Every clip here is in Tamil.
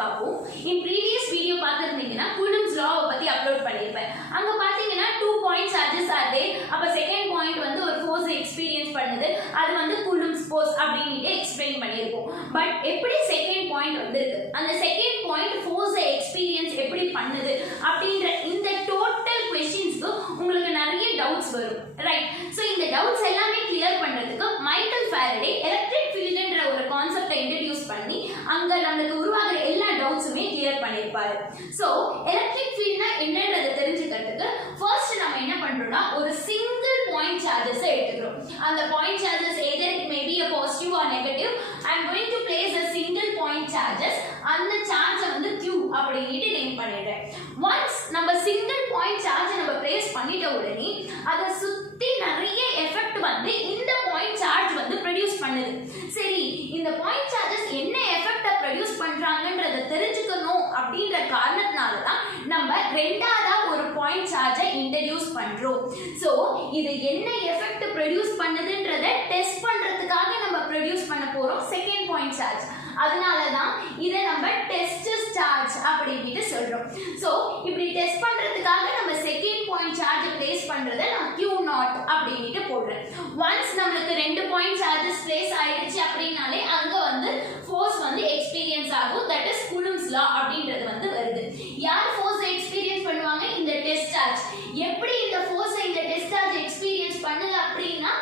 பாப்போம். In previous video பார்த்திருந்தீங்கன்னா Coulomb's law பத்தி அப்லோட் பண்ணிருப்பேன். அங்க பாத்தீங்கன்னா 2 point charges are there. அப்ப செகண்ட் பாயிண்ட் வந்து ஒரு ஃபோர்ஸ் எக்ஸ்பீரியன்ஸ் பண்ணுது. அது வந்து Coulomb's force அப்படினு எக்ஸ்பிளைன் பண்ணிருப்போம். பட் எப்படி செகண்ட் பாயிண்ட் வந்திருக்கு? அந்த செகண்ட் பாயிண்ட் ஃபோர்ஸ் எக்ஸ்பீரியன்ஸ் எப்படி பண்ணுது அப்படிங்கற இந்த டோட்டல் क्वेश्चंसக்கு உங்களுக்கு நிறைய டவுட்ஸ் வரும். ரைட்? சோ இந்த டவுட்ஸ் எல்லாமே கிளியர் பண்றதுக்கு மைக்கேல் ஃபாரடே எலக்ட்ரிக் ஃபீல்ட்ன்ற ஒரு கான்செப்டை இன்ட்ரோ듀ce பண்ணி அங்க நமக்கு உருவாகுற எல்லா டவுட்ஸுமே கிளியர் பண்ணிருப்பாரு. சோ எலக்ட்ரிக் ஃபீல்ட்னா என்னன்றதை தெரிஞ்சுக்கிறதுக்கு ஃபர்ஸ்ட் நம்ம என்ன பண்றோம்னா ஒரு சிங்கிள் பாயிண்ட் சார்ஜஸ் எடுத்துக்கிறோம். அந்த point charges either it may be a positive or negative. I am going to place a single point charges. அந்த சார்ஜை வந்து Q அப்படினு நேம் பண்ணிடுறேன். ஒன்ஸ் நம்ம சிங்கிள் பாயிண்ட் சார்ஜை நம்ம பிளேஸ் பண்ணிட்ட உடனே அத சுத்தி நிறைய எஃபெக்ட் வந்து இந்த பாயிண்ட் சார்ஜ் வந்து ப்ரொடியூஸ் பண்ணுது. சரி, இந்த பாயிண்ட் சார்ஜஸ் என்ன எஃபெக்ட்ட ப்ரொடியூஸ் பண்றாங்கன்றதை தெரிஞ்சுக்கணும் அப்படிங்கற காரணத்தினால தான் நம்ம ரெண்டாவதா ஒரு பாயிண்ட் சார்ஜை இன்ட்ரோ듀ce பண்றோம். சோ இது என்ன எஃபெக்ட் ப்ரொடியூஸ் பண்ணுதுன்றதை டெஸ்ட் பண்றதுக்காக நம்ம ப்ரொடியூஸ் பண்ண போறோம் செகண்ட் பாயிண்ட் சார்ஜ். அதனால தான் இதை நம்ம டெஸ்ட் சார்ஜ் அப்படினு சொல்றோம். சோ இப்படி டெஸ்ட் பண்றதுக்காக நம்ம செகண்ட் பாயிண்ட் சார்ஜ் பிளேஸ் பண்றதை நான் Q0 அப்படினு போடுறேன். ஒன்ஸ் நமக்கு ரெண்டு பாயிண்ட் சார்ஜஸ் பிளேஸ் ஆயிடுச்சு அப்படினாலே அங்க வந்து ஃபோர்ஸ் வந்து எக்ஸ்பீரியன்ஸ் ஆகும். தட் இஸ் Coulomb's law அப்படின்றது வந்து வருது. யார் ஃபோர்ஸ் எக்ஸ்பீரியன்ஸ் பண்ணுவாங்க? இந்த டெஸ்ட் சார்ஜ். எப்படி இந்த ஃபோர்ஸ் இந்த டெஸ்ட் சார்ஜ் எக்ஸ்பீரியன்ஸ் பண்ணுது அப்படினா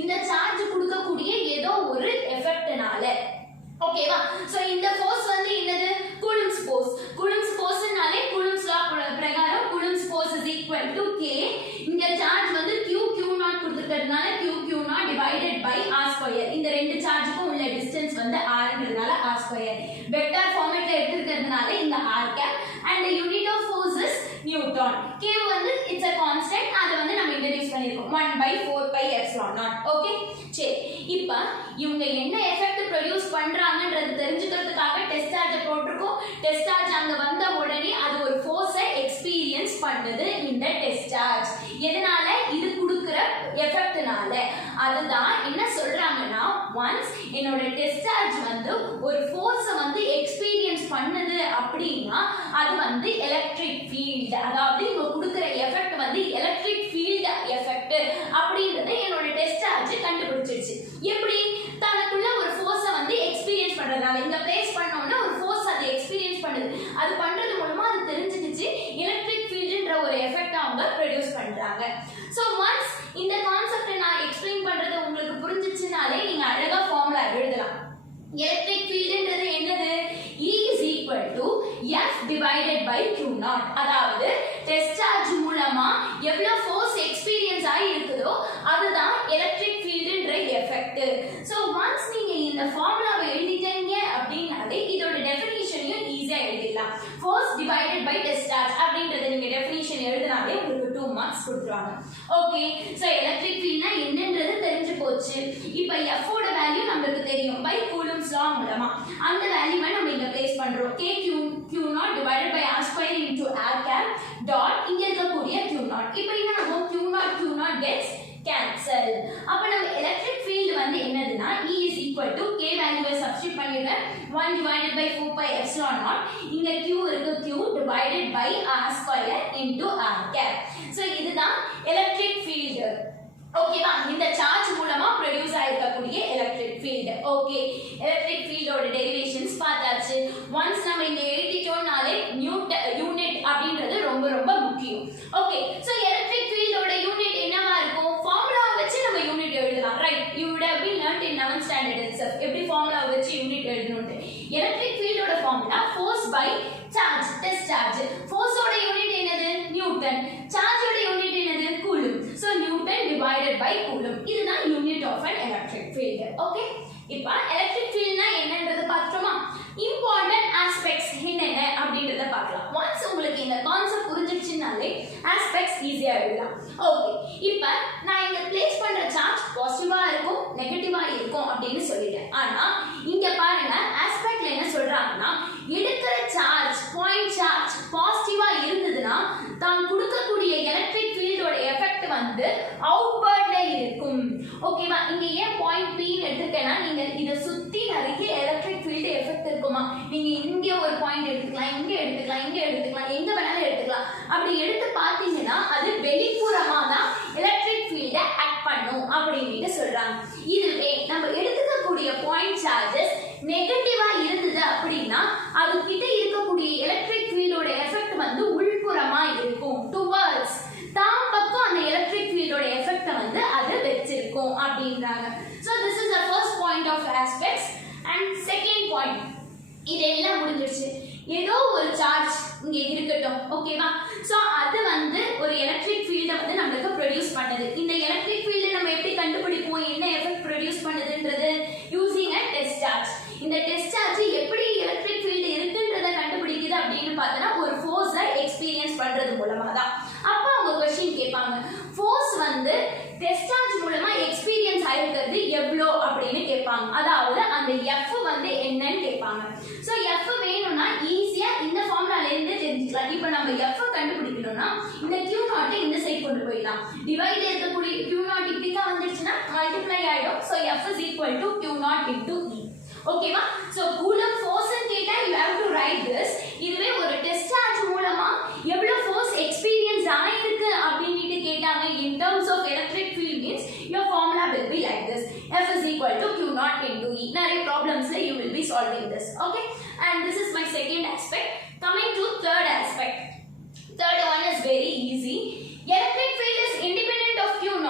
இந்த சார்ஜ் கொடுக்கக்கூடிய ஏதோ ஒரு எஃபெக்ட்னால. ஓகேவா? சோ இந்த ஃபோர்ஸ் வந்து என்னது? Coulomb's force. Coulomb's forceனாலே Coulomb's law பிரகாரம் Coulomb's force is equal to K. இந்த சார்ஜ் வந்து Q0 கொடுத்திருக்கிறதுனால Q0 divided by r square. இந்த ரெண்டு சார்ஜுக்கும் உள்ள டிஸ்டன்ஸ் வந்து rன்றதுனால r square. வெக்டார் ஃபார்மட்ல எடுத்துக்கிறதுனால இந்த r cap and the unit of force is Newton. K வந்து it's a constant. அத வந்து நம்ம இன்ட்ரோ듀ce பண்ணிருக்கோம். 1/4πε0. ஓகே? சரி. இப்போ இவங்க என்ன எஃபெக்ட் ப்ரொடியூஸ் பண்றாங்கன்றது தெரிஞ்சுக்கிறதுக்காக டெஸ்ட் சார்ஜ் போட்டுருக்கோம். டெஸ்ட் சார்ஜ் அங்க வந்த உடனே அது ஒரு ஃபோர்ஸை எக்ஸ்பீரியன்ஸ் பண்ணுது இந்த டெஸ்ட் சார்ஜ். எதனால? இது கொடுக்கிற எஃபெக்ட்னால. அதுதான் என்ன சொல்றாங்கன்னா ஒன்ஸ் என்னோட டெஸ்ட் சார்ஜ் வந்து ஒரு ஃபோர்ஸை வந்து எக்ஸ்பீரியன்ஸ் பண்ணுது அப்படின்னா அது வந்து எலக்ட்ரிக் ஃபீல்ட். அதாவது இவங்க கொடுக்கிற எஃபெக்ட் வந்து எலக்ட்ரிக் ஃபீல்ட் எஃபெக்ட் அப்படின்றத என்னோட டெஸ்ட் சார்ஜ் கண்டுபிடிச்சிருச்சு. எப்படி? தனக்குள்ள ஒரு ஃபோர்ஸை வந்து எக்ஸ்பீரியன்ஸ் பண்றதுனால இங்க பிளேஸ் பண்ணோம்னா ஒரு ஃபோர்ஸ் அதை எக்ஸ்பீரியன்ஸ் பண்ணுது. அது பண்றது மூலமா அது தெரிஞ்சுக்கிச்சு எலக்ட்ரிக் ஃபீல்ட்ன்ற ஒரு எஃபெக்ட் அவங்க ப்ரொடியூஸ் பண்றாங்க. சோ ஒன்ஸ் இந்த கான்செப்ட் நான் எக்ஸ்பிளைன் பண்றது உங்களுக்கு புரிஞ்சிச்சுனாலே நீங்க அழகா ஃபார்முலா எழுதலாம். எலக்ட்ரிக் ஃபீல்ட்ன்றது என்னது? E is equal to F divided by Q0. அதாவது டெஸ்ட் சார்ஜ் மூலமா எவ்வளவு ஃபோர்ஸ் எக்ஸ்பீரியன்ஸ் ஆகி இருக்குதோ அதுதான் எலக்ட்ரிக் ஃபீல்ட்ன்ற எஃபெக்ட். சோ ஒன்ஸ் நீங்க இந்த ஃபார்முலாவை எழுதிட்டீங்க அப்படினாலே இதோட டெஃபினிஷனையும் ஈஸியா எழுதிடலாம். Force divided by test charge அப்படிங்கறத நீங்க டெஃபினிஷன் எழுதினாலே உங்களுக்கு 2 மார்க்ஸ் கொடுத்துருவாங்க. ஓகே? சோ எலக்ட்ரிக் ஃபீல்ட்னா என்னன்றது தெரிஞ்சு போச்சு. இப்போ F ஓட வேல்யூ நமக்கு தெரியும் பை Coulomb's law மூலமா. அந்த வேல்யூவை நம்ம இங்க பிளேஸ் பண்றோம். Q0 divided by r square into r cap dot இங்க இருக்கக்கூடிய Q0. இப்போ என்ன ஆகும்? Q0 gets cancel. அப்ப நம்ம எலக்ட்ரிக் ஃபீல்ட் வந்து என்னதுன்னா E is equal to K வேல்யூவை சப்ஸ்டிட்யூட் பண்ணிடுறேன். 1 divided by 4πε0. இங்க Q இருக்கு. Q divided by r square into r cap. So இதுதான் எலக்ட்ரிக் ஃபீல்ட். ஓகேவா? இந்த சார்ஜ் மூலமா ப்ரொடியூஸ் ஆயிருக்கக்கூடிய எலக்ட்ரிக் ஃபீல்ட். ஓகே, எலக்ட்ரிக் ஃபீல்டோட டெரிவேஷன்ஸ் பார்த்தாச்சு. ஒன்ஸ் நம்ம இங்க எழுதிட்டோம்னாலே யூனிட் அப்படின்றது ரொம்ப ரொம்ப முக்கியம். ஓகே, சோ எலக்ட்ரிக் ஃபீல்டோட யூனிட் என்னவா இருக்கும்? ஃபார்முலாவை வச்சு நம்ம யூனிட் எழுதலாம். Right? You would have been learned in 11th standard itself. எப்படி ஃபார்முலாவை வச்சு யூனிட் எழுதணும்னு. எலக்ட்ரிக் ஃபீல்டோட formula force by charge. Test charge. ஃபோர்ஸோட யூனிட் என்னது? நியூட்டன். சார்ஜோட யூனிட் என்னது? Coulomb. So newton divided by coulomb. இதுதான் unit of an electric field. Okay? இப்போ எலக்ட்ரிக் ஃபீல்ட்னா என்னன்றது பார்த்துட்டோமா? இம்பார்ட்டன்ட் ஆஸ்பெக்ட்ஸ் என்னென்ன அப்படின்றத பார்க்கலாம். ஒன்ஸ் உங்களுக்கு இந்த கான்செப்ட் புரிஞ்சிடுச்சுனாலே ஆஸ்பெக்ட்ஸ் ஈஸியா எழுதலாம். ஓகே, இப்போ நான் இங்க பிளேஸ் பண்ற சார்ஜ் பாசிட்டிவா இருக்கும் நெகட்டிவா இருக்கும் அப்படின்னு சொல்லிட்டேன். ஆனா இங்க பாருங்க ஆஸ்பெக்ட்ல என்ன சொல்றாங்கன்னா எடுக்கிற சார்ஜ் பாயிண்ட் சார்ஜ் பாசிட்டிவா இருந்ததுன்னா தான் கொடுக்கக்கூடிய எலக்ட்ரிக் ஃபீல்டோட எஃபெக்ட் வந்து அவுட்வர்ட்ல இருக்கும். ஓகேவா? இங்க ஏன் பாயிண்ட் P ன்னு எடுத்துக்கேன்னா நீங்க இத சுத்தி நிறைய எலக்ட்ரிக் ஃபீல்ட் எஃபெக்ட் இருக்குமா? நீங்க இங்க ஒரு பாயிண்ட் எடுத்துக்கலாம், இங்க எடுத்துக்கலாம், இங்க எடுத்துக்கலாம், எங்க வேணாலும் எடுத்துக்கலாம். அப்படி எடுத்து பார்த்தீங்கன்னா அது வெளிப்புறமா தான் எலக்ட்ரிக் ஃபீல்ட ஆக்ட் பண்ணும் அப்படின்னு சொல்றாங்க. இதுவே நம்ம எடுத்துக்கக்கூடிய பாயிண்ட் சார்ஜஸ் நெகட்டிவா இருந்தது அப்படின்னா அது கிட்ட இருக்கக்கூடிய எலக்ட்ரிக் ஃபீல்டோட எஃபெக்ட் வந்து உள்புறமா இருக்கும், டுவர்ட்ஸ் தாம் பக்கம் அந்த எலக்ட்ரிக் ஃபீல்டோட எஃபெக்ட் வந்து அது வெச்சிருக்கும் அப்படின்றாங்க. So this is the first point of aspects. And second point, இதெல்லாம் முடிஞ்சிருச்சு. ஏதோ ஒரு சார்ஜ் இங்க இருக்கட்டும், ஓகேவா? சோ அது வந்து ஒரு எலக்ட்ரிக் ஃபீல்ட வந்து நமக்கு ப்ரொடியூஸ் பண்ணுது. இந்த எலக்ட்ரிக் ஃபீல்ட நம்ம எப்படி கண்டுபிடிப்போம், என்ன எஃபெக்ட் ப்ரொடியூஸ் பண்ணுதுன்றது யூசிங் a டெஸ்ட் சார்ஜ். இந்த டெஸ்ட் சார்ஜ் எப்படி எலக்ட்ரிக் ஃபீல்ட் இருக்குன்றத கண்டுபிடிக்குது அப்படின்னு பார்த்தா ஒரு ஃபோர்ஸை எக்ஸ்பீரியன்ஸ் பண்றது மூலமா தான். அப்ப அவங்க क्वेश्चन கேட்பாங்க, ஃபோர்ஸ் வந்து டெஸ்ட் சார்ஜ் மூலமா எக்ஸ்பீரியன்ஸ் ஆயிருக்கிறது எவ்வளோ அப்படின்னு கேட்பாங்க. அதாவது அந்த F வந்து என்னன்னு கேட்பாங்க. சோ F வேணும்னா ஈஸியா இந்த ஃபார்முலால இருந்து தெரிஞ்சுக்கலாம். இப்போ நம்ம F கண்டுபிடிக்கணும்னா இந்த Q0 இந்த சைடு கொண்டு போயிடலாம். டிவைட் இருக்கக்கூடிய Q0 இப்படிக்கா வந்துருச்சுன்னா மல்டிப்ளை ஆயிடும். So F is equal to Q0 into E. ஓகேவா? சோ கூலம்ப் ஃபோர்ஸ் கேட்டா you have to write this. இதுவே ஒரு டெஸ்ட் சார்ஜ் மூலமா எவ்வளவு ஃபோர்ஸ் எக்ஸ்பீரியன்ஸ் ஆயிருக்கு அப்படினு கேட்டாங்க in terms of electric field means your formula will be like this. F is equal to Q0 into E. நிறைய ப்ராப்ளம்ஸ்ல you will be solving this. Okay? And this is my second aspect. Coming to third aspect. Third one is very easy. Electric field is independent of Q0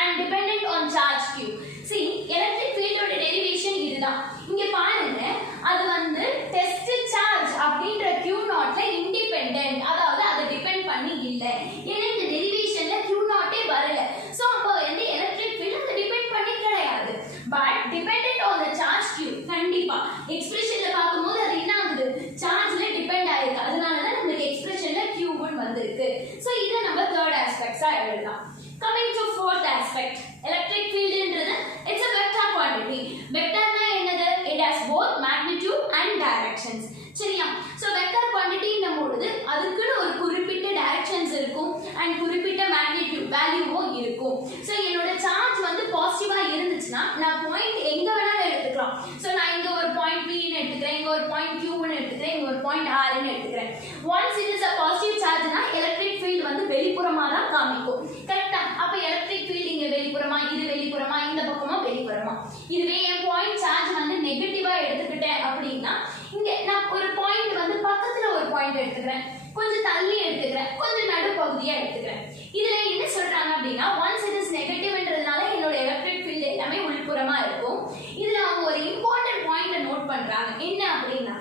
and dependent on charge Q. See, electric field ஓட derivation இதுதான். இங்க பாருங்க, அது வந்து டெஸ்ட் சார்ஜ் அப்படின்ற Q0ல இண்டிபெண்டன்ட், அதாவது அது டிபெண்ட் பண்ணி இல்ல. ஏன்னா இந்த டெரிவேஷன்ல Q0 வரல. சோ அப்போ வந்து எலக்ட்ரிக் ஃபீல்ட் அது டிபெண்ட் பண்ணி கிடையாது. But dependent on the charge Q. கண்டிப்பா எக்ஸ்பிரஷன்ல பாக்கும்போது அது என்ன ஆகுது, சார்ஜ்ல டிபெண்ட் ஆயிருக்கு. அதனால தான் நமக்கு எக்ஸ்பிரஷன்ல Q1 வந்திருக்கு. சோ இத நம்ம third aspects-ஆ எழுதலாம். Coming to fourth aspect, electric field என்றது it's a vector quantity. Vector na என்னது, it has both magnitude and directions. சரியா? so vector quantity நம்மோடது அதுக்குன்னு ஒரு குறிப்பிட்ட directions இருக்கும் and குறிப்பிட்ட magnitude வேல்யூவும் இருக்கும். so என்னோட சார்ஜ் வந்து பாசிட்டிவா இருந்துச்சுன்னா நான் பாயிண்ட் எங்க வேணாலும் எடுத்துக்கலாம். so நான் இங்க ஒரு பாயிண்ட் P ன்னு எடுத்துக்கிறேன், இங்க ஒரு பாயிண்ட் Q ன்னு எடுத்துக்கிறேன், இங்க ஒரு பாயிண்ட் R ன்னு எடுத்துக்கிறேன். once it is a positive charge னா electric field வந்து வெளிப்புறமா தான் காமிக்கும். கரெக்ட்டா? அப்ப electric field இங்க வெளிப்புறமா, இது வெளிப்புறமா, இந்த பக்கமா வெளிப்புறமா. இதுவே என் பாயிண்ட் சார்ஜ் வந்து நெகட்டிவா எடுத்துக்கிட்டேன் அப்படின்னா இங்க நான் ஒரு பாயிண்ட் வந்து பக்கத்துல ஒரு பாயிண்ட் எடுத்துக்கிறேன், கொஞ்சம் தள்ளி எடுத்துக்கிறேன், கொஞ்சம் நடுப்பகுதியா எடுத்துக்கிறேன். இதுல என்ன சொல்றாங்க அப்படின்னா once it is negative-ன்றதுனால என்னோட எலக்ட்ரிக் ஃபீல்ட் எல்லாமே உள்புறமா இருக்கும். இதுல அவங்க ஒரு இம்பார்ட்டன்ட் பாயிண்ட நோட் பண்றாங்க. என்ன அப்படின்னா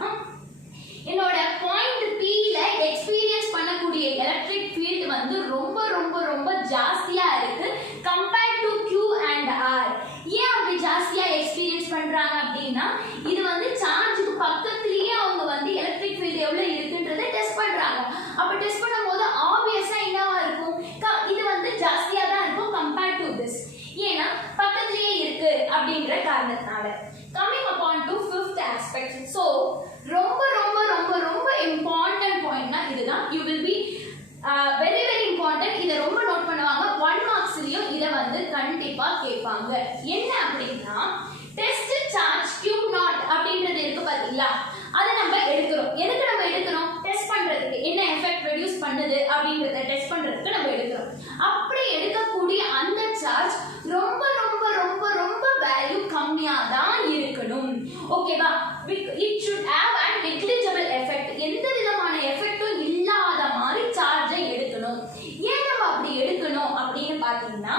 என்னோட பாயிண்ட் P ல எக்ஸ்பீரியன்ஸ் பண்ணக்கூடிய எலக்ட்ரிக் ஃபீல்ட் வந்து ரொம்ப ரொம்ப ரொம்ப ஜாஸ்தியா இருக்கு compared to Q and R. ஏன் அப்படி ஜாஸ்தியா எக்ஸ்பீரியன்ஸ் பண்றாங்க அப்படின்னா இது வந்து சார்ஜுக்கு பக்கத்துலயே அவங்க வந்து எலக்ட்ரிக் ஃபீல்ட் எவ்வளவு இருக்குன்றதை டெஸ்ட் பண்றாங்க. அப்ப டெஸ்ட் பண்ணும்போது ஆப்வியஸா என்னவா இருக்கும், இது வந்து ஜாஸ்தியா தான் இருக்கும் கம்பேர்ட் டு திஸ். ஏன்னா பக்கத்துலயே இருக்கு அப்படிங்கற காரணத்தால. Coming upon to fifth aspect. So ரொம்ப ரொம்ப ரொம்ப ரொம்ப இம்பார்ட்டன்ட் பாயிண்ட்னா இதுதான். you will be very very important. இத ரொம்ப நோட் பண்ணுவாங்க. 1 மார்க்ஸ்லயும் இத வந்து கண்டிப்பா கேட்பாங்க. என்ன அப்படின்னா டெஸ்ட் சார்ஜ் Q0 அப்படின்றது இருக்கு பாத்தீங்களா, அதை நம்ம எடுக்கிறோம். எதுக்கு நம்ம எடுக்கிறோம், டெஸ்ட் பண்றதுக்கு என்ன எஃபெக்ட் ப்ரொடியூஸ் பண்ணுது அப்படிங்கறத டெஸ்ட் பண்றதுக்கு நம்ம எடுக்கிறோம். அப்படி எடுக்கக்கூடிய அந்த சார்ஜ் ரொம்ப ரொம்ப ரொம்ப ரொம்ப வேல்யூ கம்மியா தான் இருக்கணும். ஓகேவா? it should have a negligible effect. எந்த விதமான எஃபெக்டும் இல்லாத மாதிரி சார்ஜை எடுக்கணும். ஏன் நம்ம அப்படி எடுக்கணும் அப்படின்னு பாத்தீங்கன்னா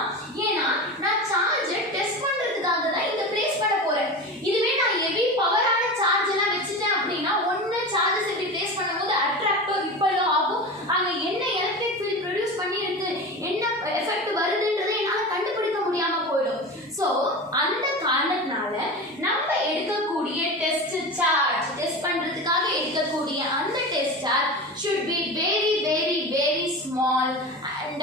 ஏன்னா நான் சார்ஜ் டெஸ்ட் பண்றதுக்காக தான் இங்க பிளேஸ் பண்ண போறேன். இதுவே நான் ஹெவி பவரான சார்ஜ் எல்லாம் வச்சிட்டேன் அப்படின்னா ஒண்ணு சார்ஜஸ் இப்படி பிளேஸ் பண்ணும்போது அட்ராக்டோ ரிப்பலோ ஆகும். அங்க என்ன எலக்ட்ரிக் ஃபீல்ட் ப்ரொடியூஸ் பண்ணிருக்கு, என்ன எஃபெக்ட் வருதுன்றதை என்னால கண்டுபிடிக்க முடியாம போயிடும். சோ அந்த காரணத்தினால நம்ம எடுக்கக்கூடிய டெஸ்ட் சார்ஜ், டெஸ்ட் பண்றதுக்காக எடுக்கக்கூடிய அந்த test charge should be very very very small and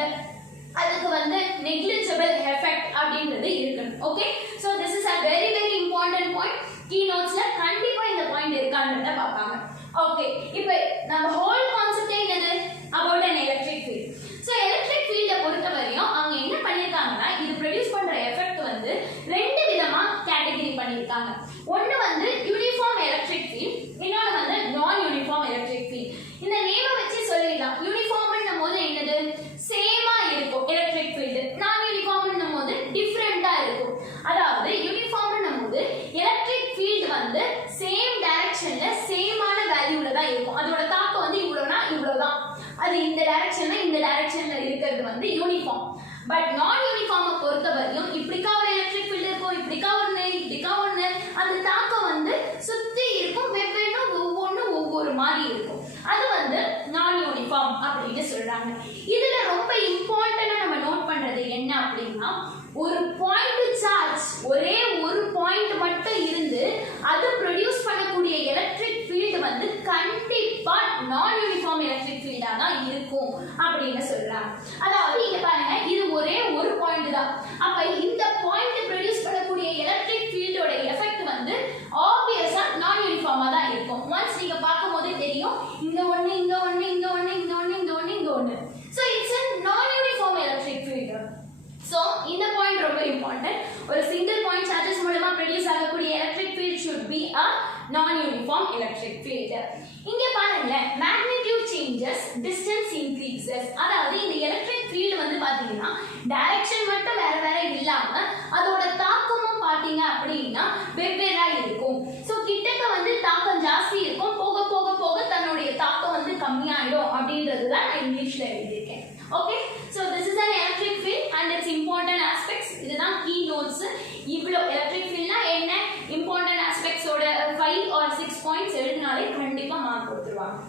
அதுக்கு வந்து negligible effect அப்படின்றது இருக்கணும். Okay? so this is a very very important point. key notesல கண்டிப்பா இந்த பாயிண்ட் இருக்கான்றத பாப்பாங்க. ஓகே, இப்போ நம்ம ஹோல் கான்செப்ட் என்னது, about an electric field. so electric field பொறுத்தவரையும் அவங்க என்ன பண்ணிருக்காங்கன்னா இது ப்ரொடியூஸ் பண்ற எஃபெக்ட் வந்து ரெண்டு விதமா கேட்டகரி பண்ணிருக்காங்க. ஒன்னு வந்து யூனிஃபார்ம் எலக்ட்ரிக் ஃபீல்ட், இன்னொன்னு வந்து பட் நான் யூனிஃபார்மை பொறுத்தவரையும் இப்படிக்கா ஒரு எலக்ட்ரிக் ஃபீல்டு இருக்கும், இப்படிக்கா ஒன்று அந்த தாக்கம் வந்து சுத்தி இருக்கும், வெவ்வேறு ஒவ்வொரு மாதிரி இருக்கும். அது வந்து நான் யூனிஃபார்ம் அப்படின்னு சொல்றாங்க. இதுல ரொம்ப இம்பார்ட்டண்டா நம்ம நோட் பண்றது என்ன அப்படின்னா, ஒரு பாயிண்ட் சார்ஜ் ஒரே ஒரு பாயிண்ட் மட்டும் இருந்து அது ப்ரொடியூஸ் பண்ணக்கூடிய எலக்ட்ரிக் ஃபீல்டு வந்து கண்டிப்பா நான் யூனிஃபார்ம் எலக்ட்ரிக் ஃபீல்டா தான் இருக்கும் அப்படின்னு சொல்றாங்க. அதாவது இங்க பாருங்க, இது ஒரே ஒரு பாயிண்ட் தான். அப்ப இந்த பாயிண்ட் ப்ரொடியூஸ் பண்ணக்கூடிய எலக்ட்ரிக் ஃபீல்டோட எஃபெக்ட் வந்து ஆப்வியஸா நான் யூனிஃபார்மா தான் இருக்கும். ஒன்ஸ் நீங்க பார்க்கும்போது தெரியும், இங்க ஒண்ணு இங்க ஒண்ணு இங்க ஒண்ணு இங்க ஒண்ணு இங்க ஒண்ணு இங்க ஒண்ணு. சோ இட்ஸ் a நான் யூனிஃபார்ம் எலக்ட்ரிக் ஃபீல்ட். சோ இந்த பாயிண்ட் ரொம்ப இம்பார்ட்டன்ட். ஒரு சிங்கிள் பாயிண்ட் சார்ஜஸ் மூலமா ப்ரொடியூஸ் ஆகக்கூடிய electric field should be a non-uniform electric field. இங்க பாருங்க, magnitude changes, distance increases. அதாவது இந்த எலக்ட்ரிக் ஃபீல்ட் வந்து பாத்தீங்கன்னா டைரக்ஷன் மட்டும் வேற வேற இல்லாம அதோட தாக்கமும் பாத்தீங்க அப்படின்னா வெவ்வேறா இருக்கும். சோ கிட்டக்க வந்து தாக்கம் ஜாஸ்தி இருக்கும், போக போக போக தன்னுடைய தாக்கம் வந்து கம்மியாயிடும் அப்படின்றது தான் நான் இங்கிலீஷ்ல எழுதியிருக்கேன். Okay, so this is an electric field and its important aspects. இதுதான் key notes. இவ்ளோ electric fieldனா என்ன, important aspects ஓட 5 or 6 points எழுதினாலே கண்டிப்பா மார்க் கொடுத்துருவாங்க.